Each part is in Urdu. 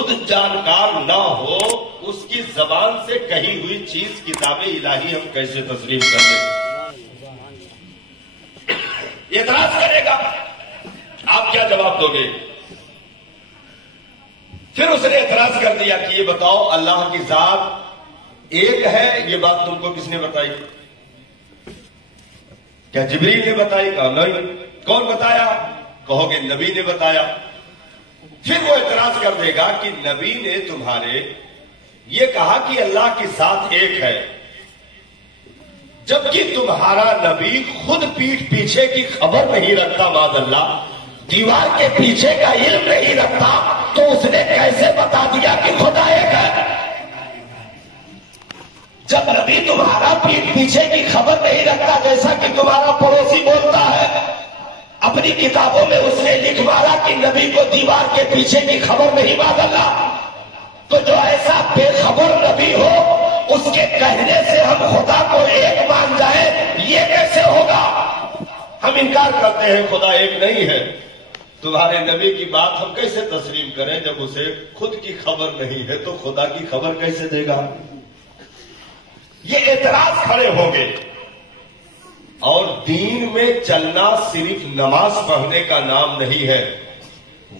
خود جانکار نہ ہو اس کی زبان سے کہی ہوئی چیز کتاب الہی ہم کیسے تسلیم کر لیں؟ اعتراض کرے گا، آپ کیا جواب دو گے؟ پھر اس نے اعتراض کر دیا کہ یہ بتاؤ اللہ کی ذات ایک ہے، یہ بات تم کو کس نے بتائی؟ کیا جبریل نے بتائی؟ کہا نہیں۔ کون بتایا؟ کہو گے نبی نے بتایا۔ پھر وہ اعتراض کر دے گا کہ نبی نے تمہارے یہ کہا کہ اللہ کی ذات ایک ہے، جبکہ تمہارا نبی خود پیٹھ پیچھے کی خبر نہیں رکھتا، معاذ اللہ، دیوار کے پیچھے کا علم نہیں رکھتا، تو اس نے کیسے بتا دیا کہ خدا ایک ہے؟ جب نبی تمہارا پیٹھ پیچھے کی خبر نہیں رکھتا، جیسا کہ تمہارا پڑوسی بولتا ہے، اپنی کتابوں میں اس نے لکھ مارا کہ نبی کو دیوار کے پیچھے کی خبر نہیں، معاذ اللہ، تو جو ایسا بے خبر نبی ہو اس کے کہنے سے ہم خدا کو ایک مان جائیں، یہ کیسے ہوگا؟ ہم انکار کرتے ہیں خدا ایک نہیں ہے، تمہارے نبی کی بات ہم کیسے تسلیم کریں جب اسے خود کی خبر نہیں ہے تو خدا کی خبر کیسے دے گا؟ یہ اعتراض کھڑے ہوں گے۔ اور دین میں چلنا صرف نماز پڑھنے کا نام نہیں ہے،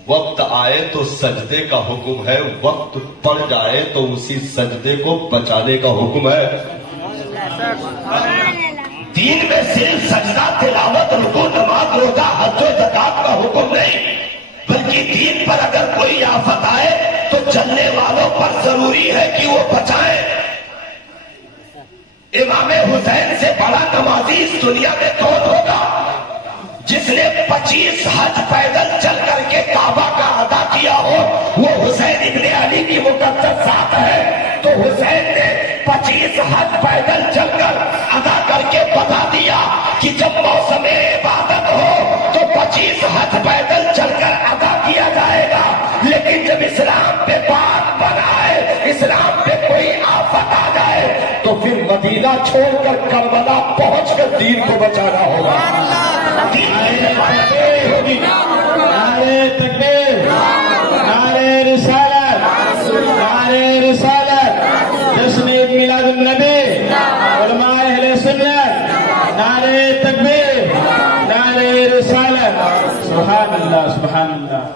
وقت آئے تو سجدے کا حکم ہے، وقت پڑ جائے تو اسی سجدے کو بچانے کا حکم ہے۔ دین میں صرف سجدہ، تلاوت، رکوع، نماز، روزہ، حج و زکات کا حکم نہیں، بلکہ دین پر اگر کوئی آفت آئے تو چلنے والوں پر ضروری ہے کہ وہ بچائیں۔ امام حسین سے بڑا نمازی اس دنیا میں کون ہوگا؟ جس نے 25 حج پیدل چل کر کے کعبہ کا ادا کیا ہو، وہ حسین ابن علی کی مقدس ذات ہے۔ تو حسین نے 25 حج پیدل چل کر ادا کر کے بتا دیا کہ جب موسم عبادت ہو تو 25 حج پیدل چل کر ادا کیا جائے گا، لیکن جب اسلام پہ بات بنائے، اسلام پہ کوئی آفت آ جائے تو پھر مدینہ چھوڑ کر کربلا پہنچ کر دین کو بچانا ہوگا۔ نعرے تکبیر، نعرے رسالت، نعرے رسالت، جشن عید میلاد النبی، علماء اہل سنت، نعرے تکبیر، نعرے رسالت، سبحان اللہ، سبحان اللہ۔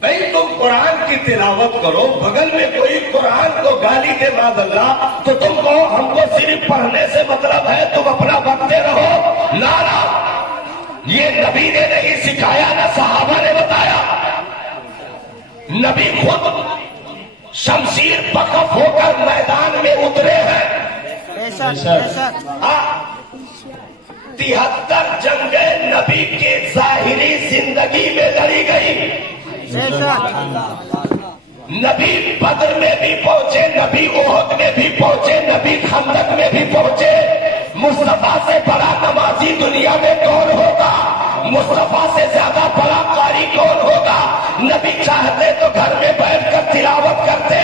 بھائی تم قرآن کی تلاوت کرو، بغل میں کوئی قرآن کو گالی دے معاذ اللہ تو تم کو ہم کو صرف پڑھنے سے مطلب ہے، تم اپنا بکتے رہو۔ نارا یہ نبی نے نہیں سکھایا، نہ صحابہ نے بتایا، نبی خود شمشیر بکف ہو کر میدان میں اترے ہیں۔ 73 جنگیں نبی کی ظاہری زندگی میں لڑی گئی۔ نبی بدر میں بھی پہنچے، نبی احد میں بھی پہنچے، نبی خندق میں بھی پہنچے۔ مصطفیٰ سے بڑا نمازی دنیا میں کون ہوگا؟ مصطفیٰ سے زیادہ بڑا قاری کون ہوگا؟ نبی چاہتے تو گھر میں بیٹھ کر تلاوت کرتے،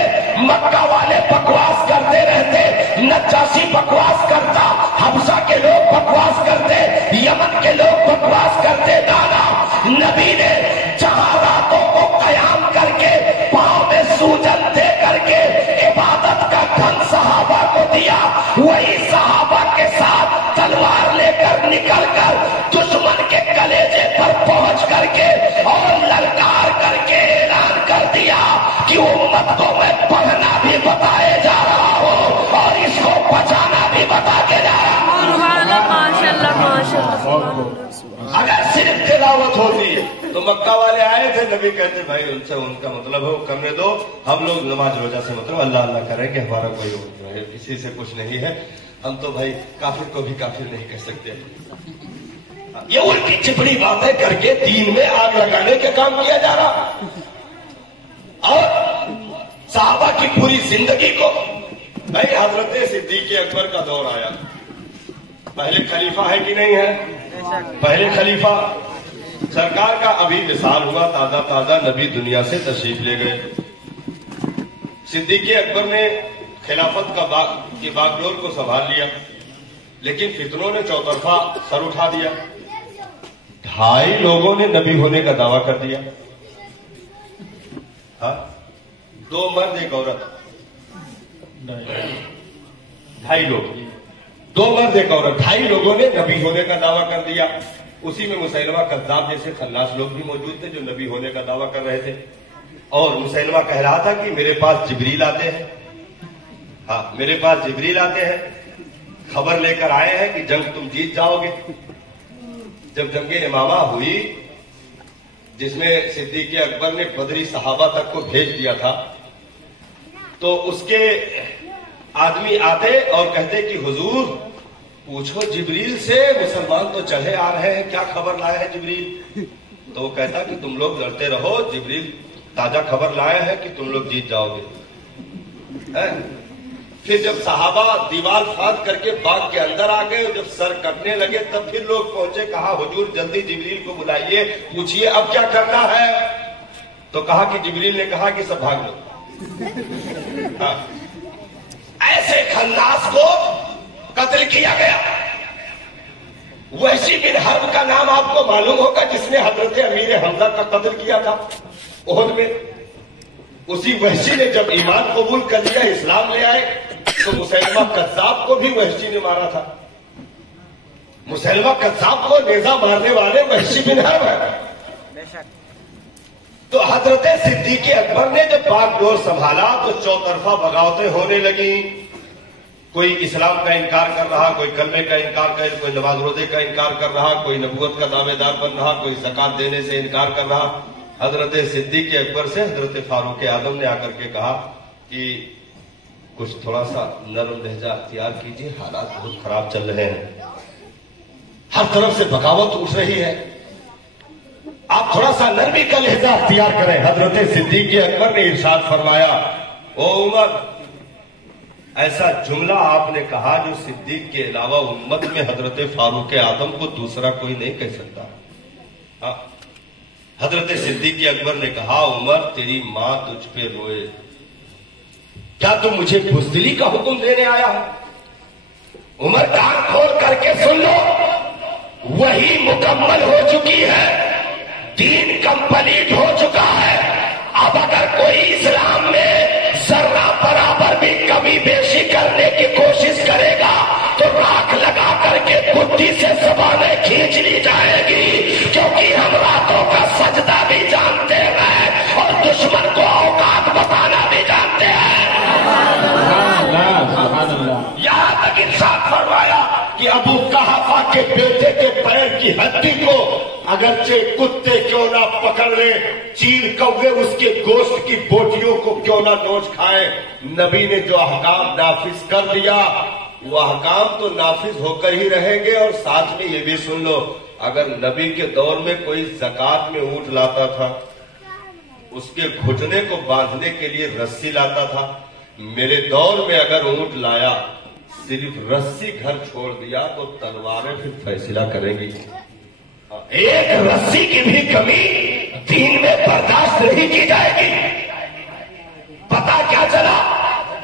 مکہ والے بکواس کرتے رہتے، نجاشی بکواس کرتا، حبشہ کے لوگ بکواس کرتے، یمن کے لوگ بکواس کرتے، نانا نبی نے جہاں راتوں کو قیام کر کے پاؤں میں سوجن دے کر کے عبادت کا دھن صحابہ کو دیا، وہی صحابہ کے ساتھ تلوار لے کر نکل کر دشمن کے کلیجے پر پہنچ کر کے اور للکار کر کے اعلان کر دیا کہ امت کو میں پڑھنا بھی بتائے جا رہا ہوں اور اس کو بچانا بھی بتا کے جا رہا ہوں۔ اگر صرف تلاوت ہوتی تو مکہ والے آئے تھے، نبی کہتے بھائی ان سے ان کا مطلب ہے وہ کرنے دو، ہم لوگ نماز روزہ سے مطلب اللہ اللہ کریں گے، ہمارا کوئی کسی سے کچھ نہیں ہے، ہم تو بھائی کافر کو بھی کافر نہیں کہہ سکتے۔ یہ الٹی چپڑی باتیں کر کے دین میں آگ لگانے کا کام کیا جا رہا، اور صحابہ کی پوری زندگی کو بھائی حضرت صدیق اکبر کا دور آیا، پہلے خلیفہ ہے کہ نہیں ہے؟ پہلے خلیفہ سرکار کا ابھی وصال ہوا، تازہ تازہ نبی دنیا سے تشریف لے گئے۔ صدیق اکبر نے خلافت کا باغ ڈور کو سنبھال لیا، لیکن فتنوں نے چوطرفہ سر اٹھا دیا، 2.5 لوگوں نے نبی ہونے کا دعویٰ کر دیا۔ ہاں 2 مرد 1 عورت 2.5 لوگ 2 مرد 1 عورت 2.5 لوگوں نے نبی ہونے کا دعویٰ کر دیا. اسی میں مسیلمہ کذاب جیسے خناس لوگ بھی موجود تھے جو نبی ہونے کا دعویٰ کر رہے تھے. اور مسیلمہ کہہ رہا تھا کہ میرے پاس جبریل آتے ہیں. ہاں میرے پاس جبریل آتے ہیں, خبر لے کر آئے ہیں کہ جنگ تم جیت جاؤ گے. جب جنگ امامہ ہوئی جس میں صدیق اکبر نے بدری صحابہ تک کو بھیج دیا تھا, تو اس کے آدمی آتے اور کہتے کہ حضور پوچھو جبریل سے, مسلمان تو چڑھے آ رہے ہیں, کیا خبر لائے ہیں جبریل؟ تو وہ کہتا کہ تم لوگ لڑتے رہو, جبریل تازہ خبر لایا ہے کہ تم لوگ جیت جاؤ گے. پھر جب صحابہ دیوار فات کر کے باغ کے اندر آ گئے, جب سر کٹنے لگے تب پھر لوگ پہنچے, کہا حضور جلدی جبریل کو بلائیے, پوچھئے اب کیا کرنا ہے. تو کہا کہ جبریل نے کہا کہ سب بھاگ لو. ایسے خناس کو قتل کیا گیا. وحشی بن حرب کا نام آپ کو معلوم ہوگا, جس نے حضرت امیر حمزہ کا قتل کیا تھا احد میں. اسی وحشی نے جب ایمان قبول کر لیا, اسلام لے آئے, تو مسیلمہ کذاب کو بھی وحشی نے مارا تھا. مسیلمہ کذاب کو نیزہ مارنے والے وحشی بن حرب ہے. تو حضرت صدیق اکبر نے جب باغ ڈور سنبھالا تو چوطرفہ بغاوتیں ہونے لگیں. کوئی اسلام کا انکار کر رہا, کوئی کلمے کا انکار کر, کوئی نماز روزے کا انکار کر رہا, کوئی نبوت کا دعوے دار بن رہا, کوئی زکات دینے سے انکار کر رہا. حضرت صدیق اکبر سے حضرت فاروق اعظم نے آ کر کے کہا کہ کچھ تھوڑا سا نرم لہجہ اختیار کیجیے, حالات بہت خراب چل رہے ہیں, ہر طرف سے بغاوت اٹھ رہی ہے, آپ تھوڑا سا نرمی کا لہجہ اختیار کریں. حضرت صدیق اکبر نے ارشاد فرمایا, او عمر, ایسا جملہ آپ نے کہا جو صدیق کے علاوہ امت میں حضرت فاروق اعظم کو دوسرا کوئی نہیں کہہ سکتا. ہاں حضرت صدیق اکبر نے کہا, عمر تیری ماں تجھ پہ روئے, کیا تم مجھے بزدلی کا حکم دینے آیا ہے؟ عمر کان کھول کر کے سن لو, وہی مکمل ہو چکی ہے, دین کمپلیٹ ہو چکا ہے. اب اگر کوئی اسلام میں ذرہ برابر بھی کمی بیشی کرنے کی کوشش کرے گا تو راکھ لگا کر کے کتی سے زبانیں کھینچ لی جائے گی, کیونکہ ہم راتوں کا سجدہ بھی جانتے ہیں اور دشمن کو اوقات بتانا بھی جانتے ہیں. یہاں تک ارشاد فرمایا کہ ابو قحافہ کے بیٹے کے پیر کی ہڈی کو اگرچہ کتے کیوں نہ پکڑ لیں, چیل کوے اس کے گوشت کی بوٹیوں کو کیوں نہ نوچ کھائیں, نبی نے جو احکام نافذ کر دیا وہ احکام تو نافذ ہو کر ہی رہیں گے. اور ساتھ میں یہ بھی سن لو, اگر نبی کے دور میں کوئی زکات میں اونٹ لاتا تھا, اس کے گھٹنے کو باندھنے کے لیے رسی لاتا تھا. میرے دور میں اگر اونٹ لایا, صرف رسی گھر چھوڑ دیا تو تلواریں پھر فیصلہ کریں گی. ایک رسی کی بھی کمی دین میں برداشت نہیں کی جائے گی. پتا کیا چلا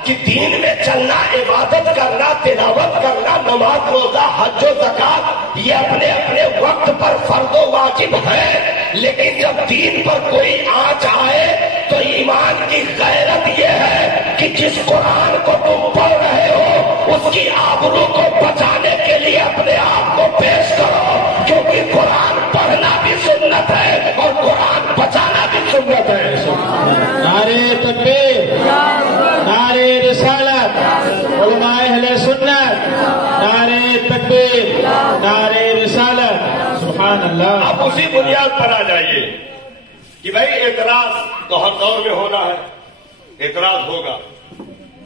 کہ دین میں چلنا, عبادت کرنا, تلاوت کرنا, نماز روزہ, حج و زکات, یہ اپنے اپنے وقت پر فرض و واجب ہے, لیکن جب دین پر کوئی آنچ آئے تو ایمان کی غیرت یہ ہے کہ جس قرآن کو تم پڑھ رہے ہو اس کی آبرو کو بچانے کے لیے اپنے آپ کو پیش کرو, کیونکہ قرآن پڑھنا بھی سنت ہے اور قرآن بچانا بھی سنت ہے. نعرے تکبیر, نعرے رسالت, علماء اہل سنت, نعرے تکبیر, نعرے رسالت. سبحان اللہ. آپ اسی بنیاد پر آ جائیے کہ بھائی اعتراض تو ہر دور میں ہونا ہے, اعتراض ہوگا.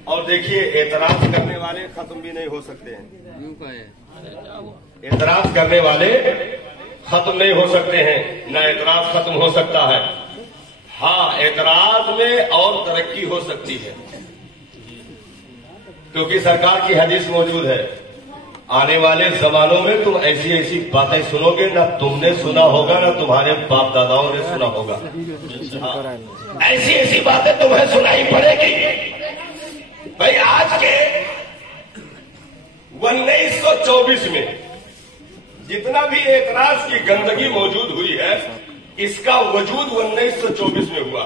اور دیکھیے اعتراض کرنے والے ختم بھی نہیں ہو سکتے ہیں, اعتراض کرنے والے ختم نہیں ہو سکتے ہیں, نہ اعتراض ختم ہو سکتا ہے. ہاں اعتراض میں اور ترقی ہو سکتی ہے, کیونکہ سرکار کی حدیث موجود ہے, آنے والے زمانوں میں تم ایسی ایسی باتیں سنو گے نہ تم نے سنا ہوگا نہ تمہارے باپ داداؤں نے سنا ہوگا. ایسی ایسی باتیں تمہیں سنائی پڑے گی. بھائی آج کے 1924 میں جتنا بھی اعتراض کی گندگی موجود ہوئی ہے, اس کا وجود 1924 میں ہوا.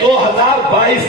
2022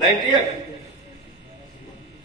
98।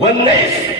19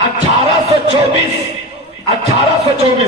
1824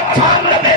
198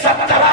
17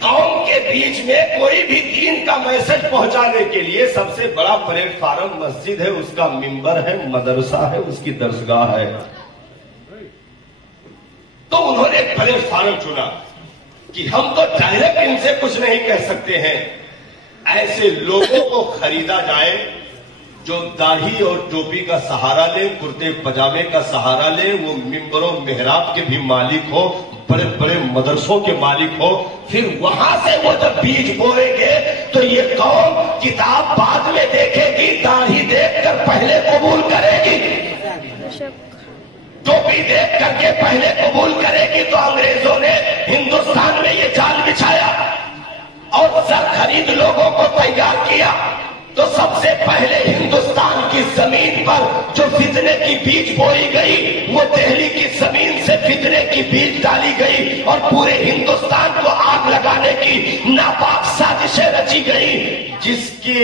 قوم کے بیچ میں کوئی بھی دین کا میسج پہنچانے کے لیے سب سے بڑا پلیٹ فارم مسجد ہے، اس کا ممبر ہے، مدرسہ ہے، اس کی درسگاہ ہے. تو انہوں نے پلیٹ فارم چنا کہ ہم تو ڈائریکٹ ان سے کچھ نہیں کہہ سکتے ہیں، ایسے لوگوں کو خریدا جائے جو داڑھی اور ٹوپی کا سہارا لے، کرتے پجامے کا سہارا لے، وہ ممبر و محراب کے بھی مالک ہو، بڑے بڑے مدرسوں کے مالک ہو. پھر وہاں سے وہ جب بیج بوئیں گے تو یہ قوم کتاب بعد میں دیکھے گی، داڑھی دیکھ کر پہلے قبول کرے گی، ٹوپی دیکھ کر کے پہلے قبول کرے گی. تو انگریزوں نے ہندوستان میں یہ جال بچھایا اور زر خرید لوگوں کو تیار کیا. تو سب سے پہلے ہندوستان کی زمین پر جو فتنے کی بیج بوئی گئی وہ دہلی کی زمین سے فتنے کی بیج ڈالی گئی اور پورے ہندوستان کو آگ لگانے کی ناپاک سازشیں رچی گئی، جس کے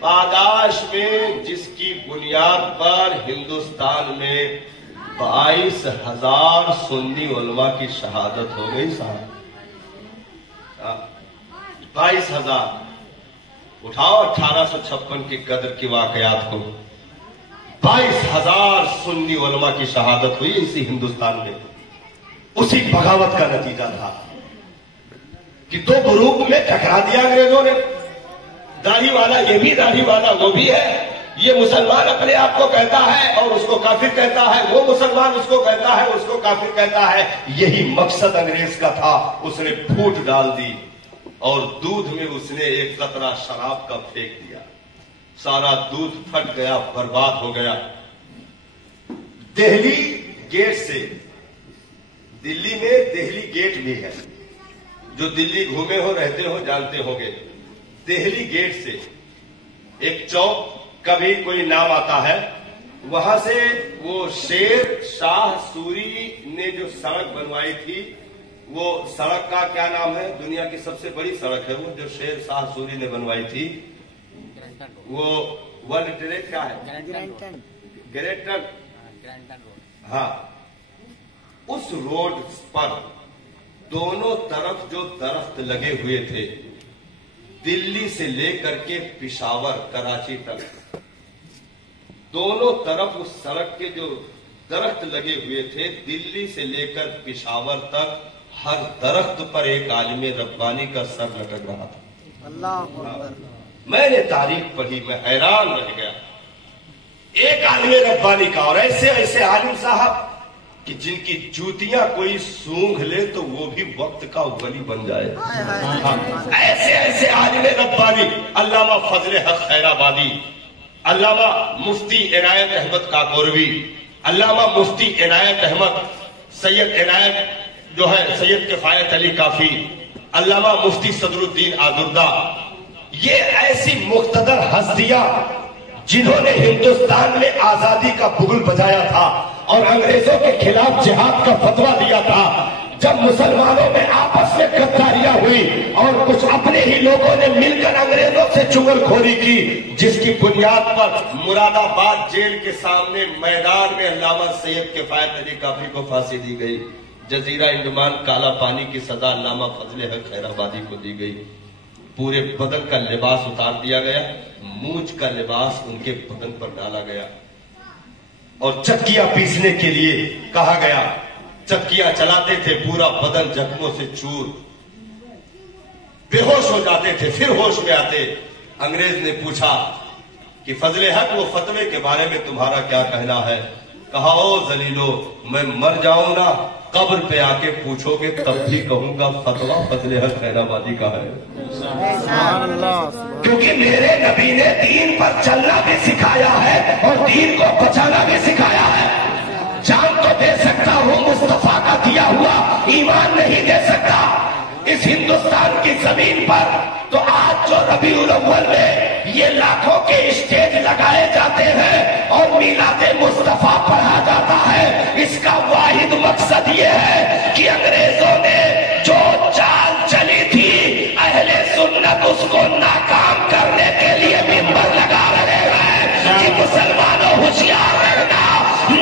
پاداش میں، جس کی بنیاد پر ہندوستان میں 22,000 سنی علماء کی شہادت ہو گئی. صاحب 22,000. اٹھاؤ 1856 کی قدر کی واقعات کو. 22,000 سنی علماء کی شہادت ہوئی اسی ہندوستان میں. اسی بغاوت کا نتیجہ تھا کہ دو گروپ میں ٹکرا دیا انگریزوں نے. داڑھی والا یہ بھی، داڑھی والا وہ بھی ہے. یہ مسلمان اپنے آپ کو کہتا ہے اور اس کو کافر کہتا ہے، وہ مسلمان اس کو کہتا ہے، اس کو کافر کہتا ہے. یہی مقصد انگریز کا تھا. اس نے پھوٹ ڈال دی اور دودھ میں اس نے ایک قطرہ شراب کا پھینک دیا. سارا دودھ پھٹ گیا، برباد ہو گیا. دہلی گیٹ سے، دلی میں دہلی گیٹ بھی ہے، جو دلی گھومے ہو، رہتے ہو، جانتے ہو گے. دہلی گیٹ سے ایک چوک کا بھی کوئی نام آتا ہے، وہاں سے وہ شیر شاہ سوری نے جو سڑک بنوائی تھی، وہ سڑک کا کیا نام ہے؟ دنیا کی سب سے بڑی سڑک ہے وہ جو شیر شاہ سوری نے بنوائی تھی. وہ ورلڈ ٹریڈ کیا ہے؟ گریٹن. ہاں، اس روڈ پر دونوں طرف جو درخت لگے ہوئے تھے، دلی سے لے کر کے پشاور، کراچی تک، دونوں طرف اس سڑک کے جو درخت لگے ہوئے تھے، دلی سے لے کر پشاور تک، ہر درخت پر ایک عالم ربانی کا سر لٹک رہا تھا. اللہ. میں نے تاریخ پڑھی، میں حیران رہ گیا. ایک عالم ربانی کا، اور ایسے ایسے عالم صاحب کہ جن کی جوتیاں کوئی سونگھ لے تو وہ بھی وقت کا ولی بن جائے. ایسے ایسے عالم ربانی، علامہ فضل حق خیر آبادی، علامہ مفتی عنایت احمد کاکوروی، علامہ مفتی عنایت احمد، سید عنایت جو ہے سید کفایت علی کافی، علامہ مفتی صدر الدین آدردہ، یہ ایسی مقتدر ہستیاں جنہوں نے ہندوستان میں آزادی کا بغل بجایا تھا اور انگریزوں کے خلاف جہاد کا فتویٰ دیا تھا. جب مسلمانوں میں آپس میں غداریاں ہوئی اور کچھ اپنے ہی لوگوں نے مل کر انگریزوں سے چغل خوری کی، جس کی بنیاد پر مراد آباد جیل کے سامنے میدان میں علامہ سید کفایت علی کافی کو پھانسی دی گئی. جزیرہ انڈمان کالا پانی کی سزا علامہ فضل حق خیر آبادی کو دی گئی. پورے بدن کا لباس اتار دیا گیا، مونچھ کا لباس ان کے بدن پر ڈالا گیا اور چکیاں پیسنے کے لیے کہا گیا. چکیاں چلاتے تھے، پورا بدن زخموں سے چور، بے ہوش ہو جاتے تھے، پھر ہوش میں آتے. انگریز نے پوچھا کہ فضل حق وہ فتوے کے بارے میں تمہارا کیا کہنا ہے؟ کہا او ذلیلو، میں مر جاؤں نا، قبر پہ آ کے پوچھو گے تب بھی کہوں گا فتویٰ فضل حق خیر آبادی کا ہے. کیونکہ میرے نبی نے دین پر چلنا بھی سکھایا ہے اور دین کو بچانا بھی سکھایا ہے. جان تو دے سکتا ہوں، مصطفیٰ کا دیا ہوا ایمان نہیں دے سکتا. اس ہندوستان کی زمین پر تو آج جو ربیع الاول میں یہ لاکھوں کے اسٹیج لگائے جاتے ہیں اور میلاد مصطفیٰ پڑھا جاتا ہے، اس کا واحد مقصد یہ ہے کہ انگریزوں نے جو چال چلی تھی، اہل سنت اس کو ناکام کرنے کے لیے منبر لگا رہے ہیں کہ مسلمانوں ہوشیار رہنا،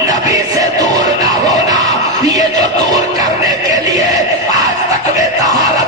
نبی سے دور نہ ہونا. یہ جو دور کرنے کے لیے آج تک میں طہارت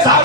60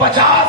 50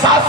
7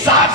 60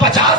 50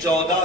14